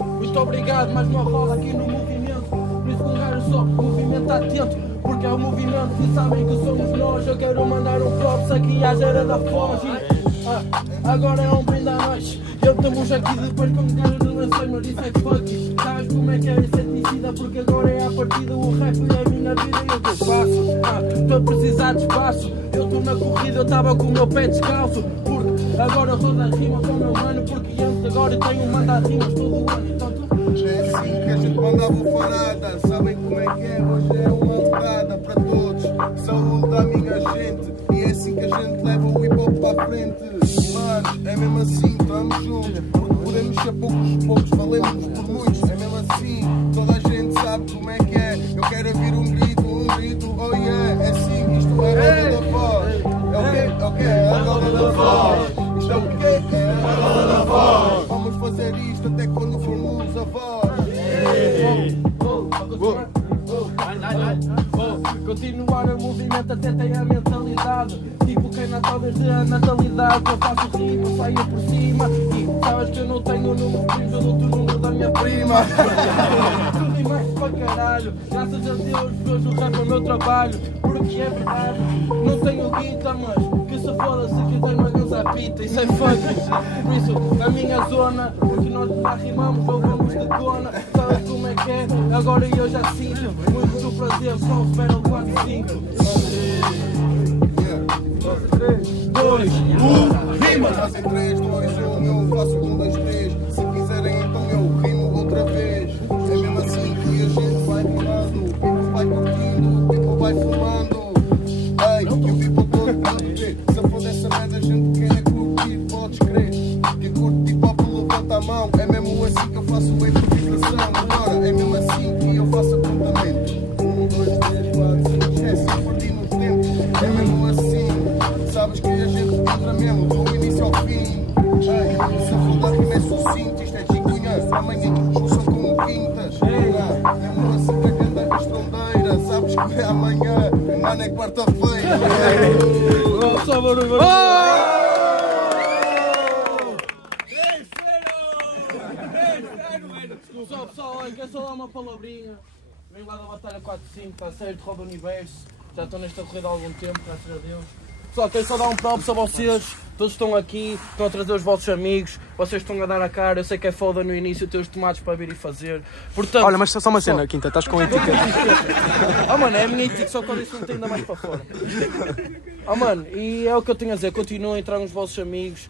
Muito obrigado, mais uma roda aqui no movimento. Por isso que um gajo só movimento atento, porque é o movimento que sabem que somos nós. Eu quero mandar um props aqui à gera da Foz. Agora é um brinde à noite. Eu estamos aqui depois com gajo de lanções, mas isso é fuck. Sabes como é que é inseticida? Porque agora é a partida, o rap é a minha vida e eu que faço. Estou a precisar de espaço. Eu estou na corrida, eu estava com o meu pé descalço. Porque agora roda rima com o meu mano. Porque antes agora eu tenho mandado rimas todo o ano. Então tu... É assim que a gente manda a bufanada. Sabem como é que é? Hoje é uma rodada para todos. Saúde da minha gente. E é assim que a gente leva o hip hop para a frente. Mano, é mesmo assim, estamos juntos. Podemos ser poucos, valemos por muitos. É mesmo assim, toda a gente sabe como é que é. Eu quero ouvir um grito, oh yeah. É assim, isto é a roda da voz. É o quê? É a roda da voz. Isto é o quê? É a roda da voz. Vamos fazer isto até quando formos a voz. Continuar o movimento até ter a mentalidade. Tipo quem Natal desde a natalidade. Eu faço rima, saio por cima. E sabes que eu não tenho o número primo, eu dou-te o número da minha prima. Tu rimas para caralho. Graças a Deus vejo o rap é o meu trabalho. Porque é verdade, não tenho guita, mas que se foda se quiser uma ganza pita. Isso é funk. Por isso, na minha zona, porque nós já rimamos ou vamos de dona. Sabes como é que é? Agora eu já sinto muito prazer, só espero 4, 5. 2, 1, rima! Fazem 3, 2, 1, eu faço 1, 2, 3. Se quiserem então eu rimo outra vez. É mesmo assim que a gente vai rimando. O people vai curtindo, o people vai fumando. Ei, e o people todo pode ver. Se for dessa merda a gente quer curtir, podes crer. Quem curte hip hop levanta a mão. É mesmo assim que eu faço a improvisação. Agora é mesmo assim que eu faço apontamento. 1, 2, 3, 4, 5, esquece, perdi no tempo. É mesmo assim. Sabes que a gente entra mesmo do início ao fim. Se a foda rima é sucinto, isto é chikunha. Amanhã são como quintas. É uma sacaganda estrondeira. Sabes que é amanhã, mano, é quarta-feira. Pessoal, olha, quero só dar uma palavrinha. Venho lá da Batalha 4-5, para a série de Roda Universo. Já estou nesta corrida há algum tempo, graças a Deus. Pessoal, quero só dar um props a vocês. Todos estão aqui, estão a trazer os vossos amigos. Vocês estão a dar a cara. Eu sei que é foda no início ter os tomates para vir e fazer. Portanto, olha, mas só uma cena, Quinta, estás com etiqueta. Mano, é a minha etiqueta, só quando isso não tem ainda mais para fora. Mano, e é o que eu tenho a dizer. Continuem a entrar nos vossos amigos.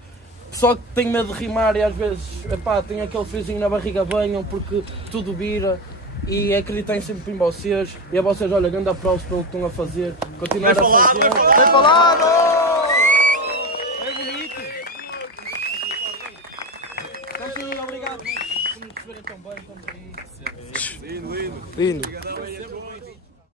Pessoal que tem medo de rimar e às vezes, epá, tem aquele friozinho na barriga, venham porque tudo vira. E acreditem sempre em vocês. E a vocês, olha, grande aplauso pelo que estão a fazer. Continuar a fazer. Bem falado! É bonito. Então, obrigado por me receberem tão bem. Lindo. Obrigado.